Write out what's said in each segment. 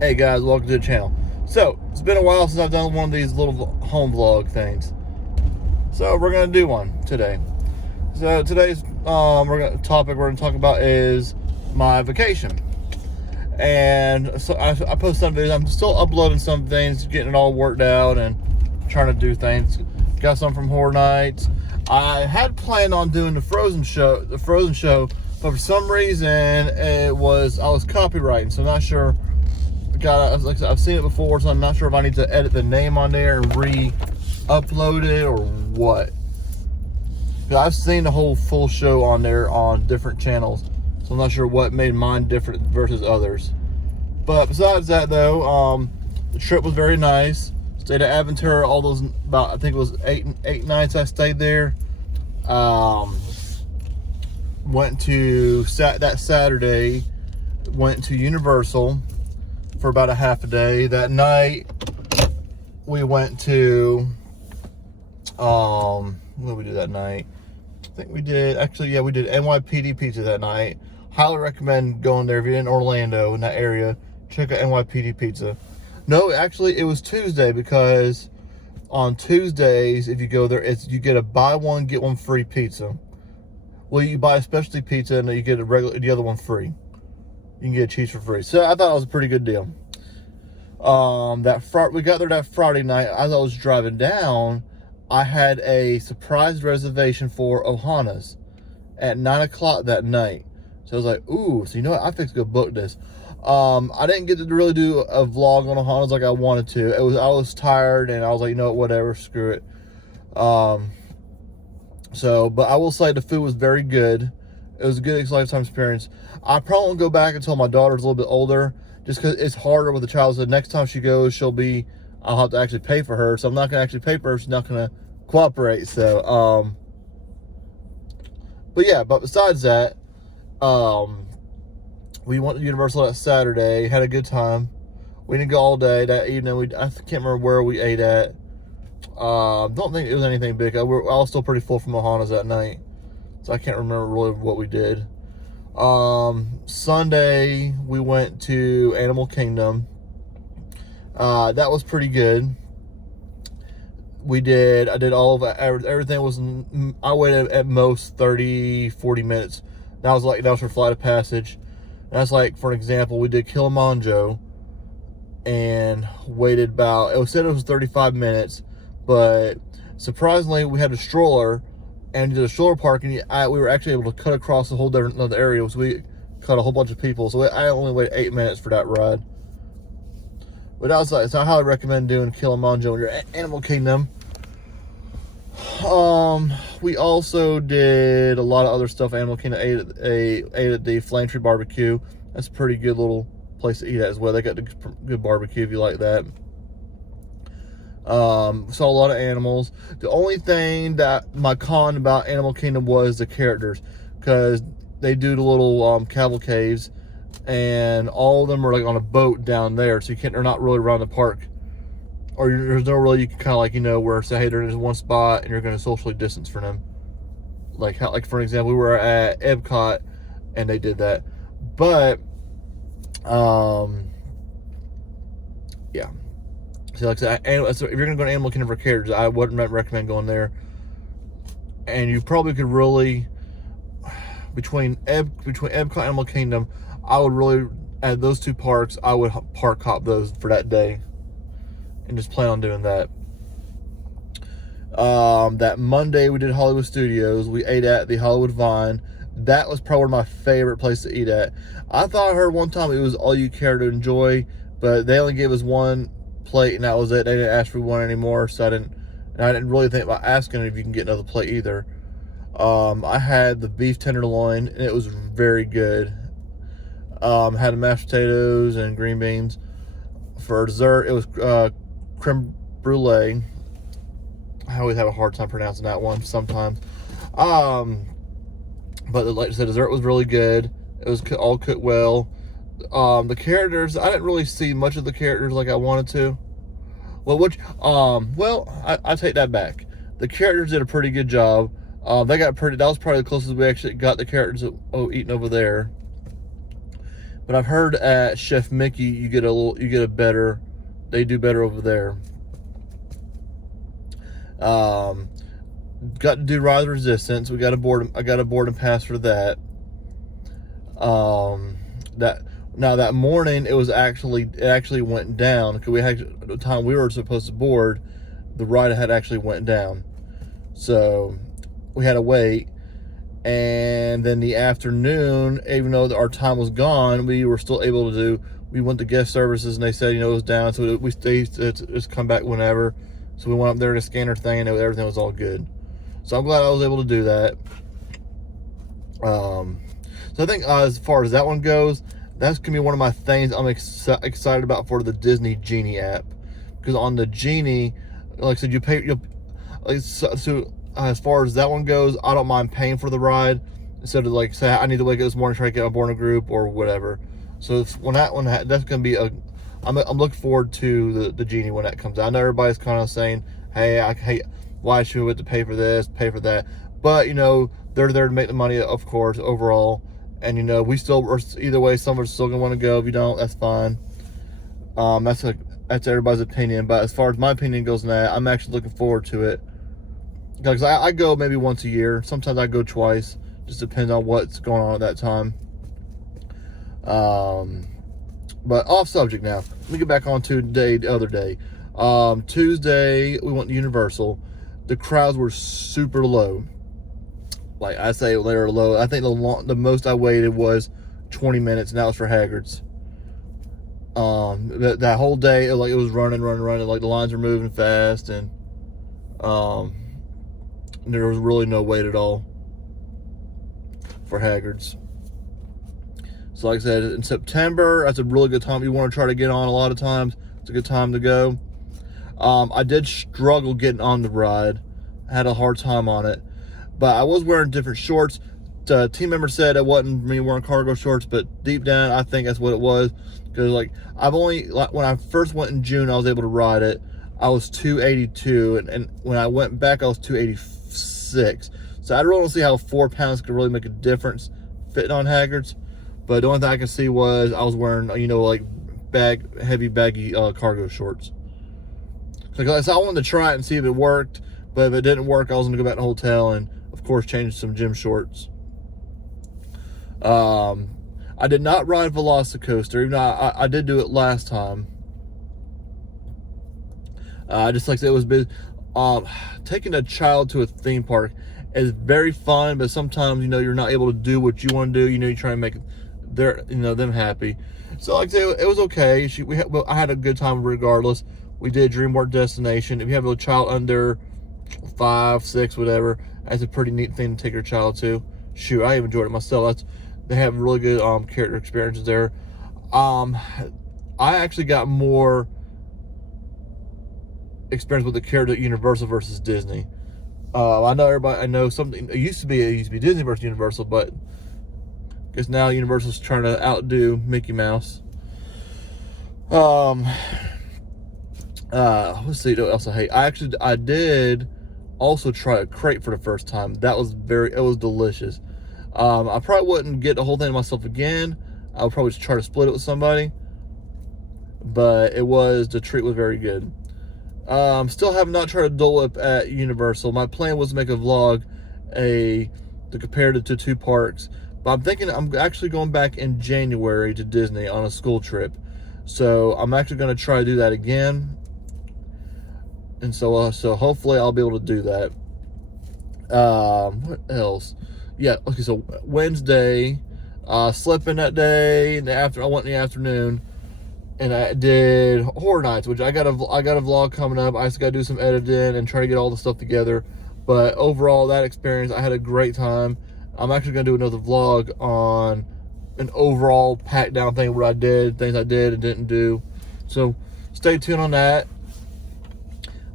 Hey guys, welcome to the channel. So, it's been a while since I've done one of these little home vlog things. So, we're going to do one today. So, today's topic we're going to talk about is my vacation. And so I post some videos. I'm still uploading some things, getting it all worked out and trying to do things. Got some from Horror Nights. I had planned on doing the Frozen show, but for some reason I was copywriting, so I'm not sure. I've seen it before, so I'm not sure if I need to edit the name on there and re-upload it or what. I've seen the whole full show on there on different channels, so I'm not sure what made mine different versus others. But besides that, though, the trip was very nice. Stayed at Aventura all those I think it was eight nights I stayed there. Went to that Saturday. Went to Universal for about a half a day. That night we went to what did we do that night? I think we did we did NYPD Pizza that night. Highly recommend going there if you're in Orlando in that area. Check out NYPD Pizza. No, actually it was Tuesday, because on Tuesdays if you go there, you get a buy one get one free pizza. Well, you buy a specialty pizza and you get the other one free. You can get cheese for free. So I thought it was a pretty good deal. We got there that Friday night. As I was driving down, I had a surprise reservation for Ohana's at 9 o'clock that night. So I was like, ooh, so you know what? I fixed to go book this. I didn't get to really do a vlog on Ohana's like I wanted to. I was tired, and I was like, you know what, whatever, screw it. But I will say the food was very good. It was a good lifetime experience. I probably won't go back until my daughter's a little bit older, just because it's harder with the child. So the next time she goes, I'll have to actually pay for her. So I'm not going to actually pay for her. She's not going to cooperate. So, but besides that, we went to Universal that Saturday, had a good time. We didn't go all day that evening. I can't remember where we ate at. Don't think it was anything big. I was still pretty full from Ohana's that night, so I can't remember really what we did. Sunday we went to Animal Kingdom. That was pretty good. I did all of it. Everything I waited at most 30-40 minutes. That was for Flight of Passage. And that's like, for an example, we did Kilimanjaro and waited it said it was 35 minutes, but surprisingly we had a stroller and did a stroller park, and we were actually able to cut across a whole different other area, so we cut a whole bunch of people. So I only waited 8 minutes for that ride. But outside, so I highly recommend doing Kilimanjaro when you're at Animal Kingdom. We also did a lot of other stuff. Animal Kingdom ate at the Flame Tree Barbecue. That's a pretty good little place to eat at as well. They got the good barbecue if you like that. Saw a lot of animals. The only thing that my con about Animal Kingdom was the characters, because they do the little cavalcades, and all of them are like on a boat down there, so they're not really around the park, or there's no really, you can kind of where say, hey, there's one spot and you're going to socially distance from them, like for example, we were at Epcot and they did that. But yeah. So like I said, so if you're going to go to Animal Kingdom for characters, I wouldn't recommend going there. And you probably could really, between Epcot and Animal Kingdom, I would really, at those two parks, I would park hop those for that day and just plan on doing that. That Monday we did Hollywood Studios. We ate at the Hollywood Vine. That was probably my favorite place to eat at. I thought I heard one time it was all you care to enjoy, but they only gave us one plate and that was it. They didn't ask for one anymore, so I didn't really think about asking if you can get another plate either. I had the beef tenderloin and it was very good. Had the mashed potatoes and green beans. For dessert, it was creme brulee. I always have a hard time pronouncing that one sometimes. But like I said, dessert was really good. It was all cooked well. The characters, I didn't really see much of the characters like I wanted to. I take that back. The characters did a pretty good job. That was probably the closest we actually got the characters eating over there. But I've heard at Chef Mickey you get a better, they do better over there. Got to do Ride of Resistance. I got a boarding pass for that. That morning it actually went down because we had, at the time we were supposed to board, the ride had actually went down, so we had to wait. And then the afternoon, even though our time was gone, we were still able to do. We went to guest services and they said, it was down, so we stayed to just come back whenever. So we went up there to scan our thing and everything was all good. So I'm glad I was able to do that. So I think as far as that one goes, that's gonna be one of my things I'm excited about for the Disney Genie app, because on the Genie, like I said, so as far as that one goes, I don't mind paying for the ride instead of like say I need to wake up this morning, try to get on board a group or whatever. So that's gonna be I'm looking forward to the Genie when that comes out. I know everybody's kind of saying, hey, why should we have to pay for this, pay for that? But they're there to make the money, of course, overall. And we still are, either way, some are still gonna want to go. If you don't, that's fine. That's everybody's opinion. But as far as my opinion goes in that, I'm actually looking forward to it. Because I go maybe once a year. Sometimes I go twice. Just depends on what's going on at that time. But off subject now. Let me get back on to the other day. Tuesday, we went to Universal. The crowds were super low. Like I say, they were low. I think the most I waited was 20 minutes, and that was for Hagrid's. That whole day, it was running. Like the lines were moving fast, and there was really no wait at all for Hagrid's. So like I said, in September, that's a really good time. If you want to try to get on, a lot of times it's a good time to go. I did struggle getting on the ride. I had a hard time on it, but I was wearing different shorts. The team member said it wasn't me wearing cargo shorts, but deep down, I think that's what it was. Because when I first went in June, I was able to ride it. I was 282, and when I went back, I was 286. So I really don't see how 4 pounds could really make a difference fitting on Hagrid's. But the only thing I could see was I was wearing, heavy baggy cargo shorts. So I wanted to try it and see if it worked. But if it didn't work, I was going to go back to the hotel and, of course, change some gym shorts. I did not ride Velocicoaster, even though I did do it last time. Just like I said, it was busy. Taking a child to a theme park is very fun, but sometimes, you're not able to do what you want to do. You try and make them happy. So like I say, it was okay. I had a good time regardless. We did DreamWorks Destination. If you have a child under 5, 6, whatever, that's a pretty neat thing to take your child to. Shoot, I even enjoyed it myself. They have really good character experiences there. I actually got more experience with the character at Universal versus Disney. I know something. It used to be Disney versus Universal, but I guess now Universal's trying to outdo Mickey Mouse. Let's see what else I hate. I did also try a crate for the first time. It was delicious. I probably wouldn't get the whole thing myself again. I would probably just try to split it with somebody. But the treat was very good. Still have not tried a Dole Whip at Universal. My plan was to make a vlog, to compare it to 2 parks. But I'm thinking I'm actually going back in January to Disney on a school trip. So I'm actually going to try to do that again. And so hopefully I'll be able to do that. What else? Yeah, okay, so Wednesday, slept in that day. I went in the afternoon, and I did Horror Nights, which I got a vlog coming up. I just got to do some editing and try to get all the stuff together. But overall, that experience, I had a great time. I'm actually going to do another vlog on an overall pat down thing, what I did, things I did and didn't do. So stay tuned on that.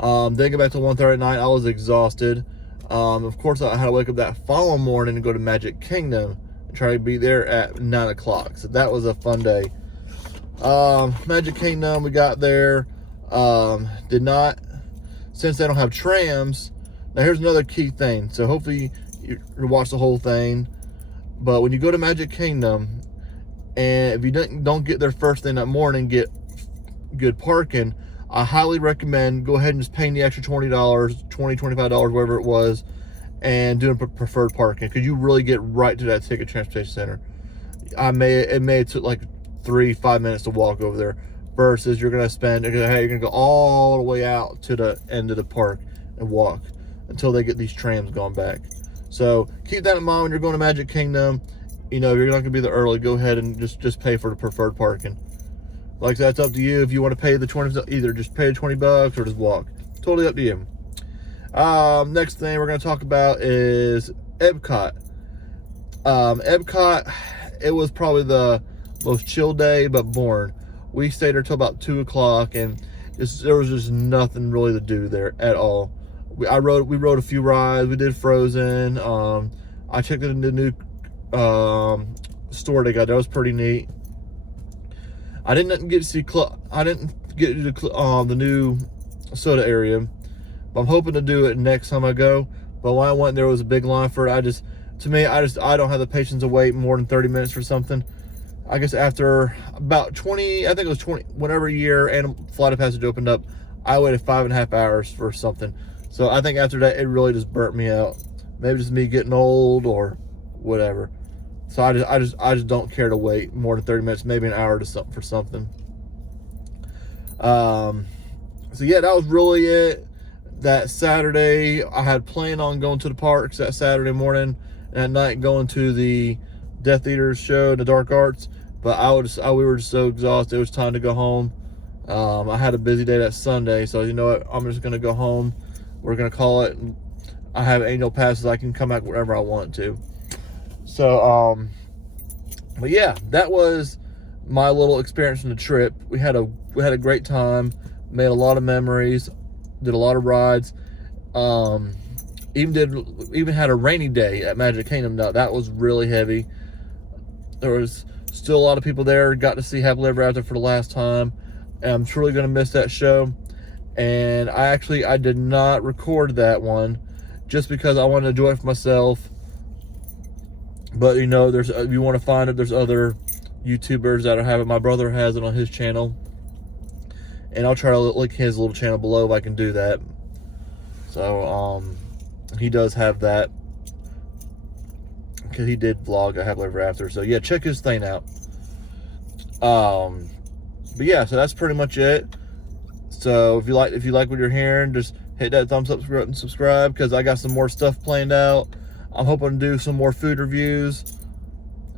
Then get back to 1:30 at night. I was exhausted. Of course, I had to wake up that following morning and go to Magic Kingdom and try to be there at 9 o'clock. So that was a fun day. Magic Kingdom, we got there. Since they don't have trams. Now here's another key thing. So hopefully you watch the whole thing. But when you go to Magic Kingdom, And if you don't get there first thing that morning, get good parking, I highly recommend go ahead and just paying the extra $20, $25, whatever it was, and doing preferred parking, because you really get right to that Ticket Transportation Center. It may have took like 3-5 minutes to walk over there, versus you're gonna go all the way out to the end of the park and walk until they get these trams going back. So keep that in mind when you're going to Magic Kingdom. You know, if you're not gonna be there early, go ahead and just pay for the preferred parking. Like, that's up to you. If you want to pay the 20, either just pay the $20 or just walk. Totally up to you. Next thing we're going to talk about is Epcot. Epcot, it was probably the most chill day, but boring. We stayed there till about 2 o'clock, and there was just nothing really to do there at all. We rode a few rides. We did Frozen. I checked in the new store they got. That was pretty neat. I didn't get to see the new soda area, but I'm hoping to do it next time I go. But when I went, there was a big line for it. I don't have the patience to wait more than 30 minutes for something. I guess after about 20, I think it was 20, whenever year and Flight of Passage opened up, I waited 5.5 hours for something. So I think after that, it really just burnt me out. Maybe just me getting old or whatever. So I just don't care to wait more than 30 minutes, maybe an hour for something. So yeah, that was really it. That Saturday, I had planned on going to the parks that Saturday morning, and at night going to the Death Eaters show, the Dark Arts. But we were just so exhausted. It was time to go home. I had a busy day that Sunday, so you know what? I'm just gonna go home. We're gonna call it. I have annual passes. I can come back whenever I want to. So, but yeah, that was my little experience on the trip. We had a great time, made a lot of memories, did a lot of rides. Even had a rainy day at Magic Kingdom. Now that was really heavy. There was still a lot of people there. Got to see Happily Ever After for the last time, and I'm truly gonna miss that show. And I did not record that one just because I wanted to enjoy it for myself. But you know, if you want to find it, there's other YouTubers that have it. My brother has it on his channel, and I'll try to link his little channel below if I can do that. So he does have that, because he did vlog at Happily Ever After. So yeah, check his thing out. But yeah, so that's pretty much it. So if you like what you're hearing, just hit that thumbs up and subscribe, because I got some more stuff planned out. I'm hoping to do some more food reviews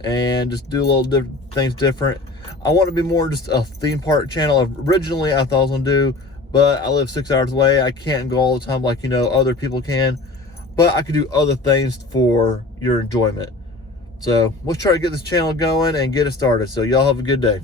and just do a little things different. I want to be more just a theme park channel. Originally, I thought I was going to do, but I live 6 hours away. I can't go all the time like, other people can. But I could do other things for your enjoyment. So let's try to get this channel going and get it started. So y'all have a good day.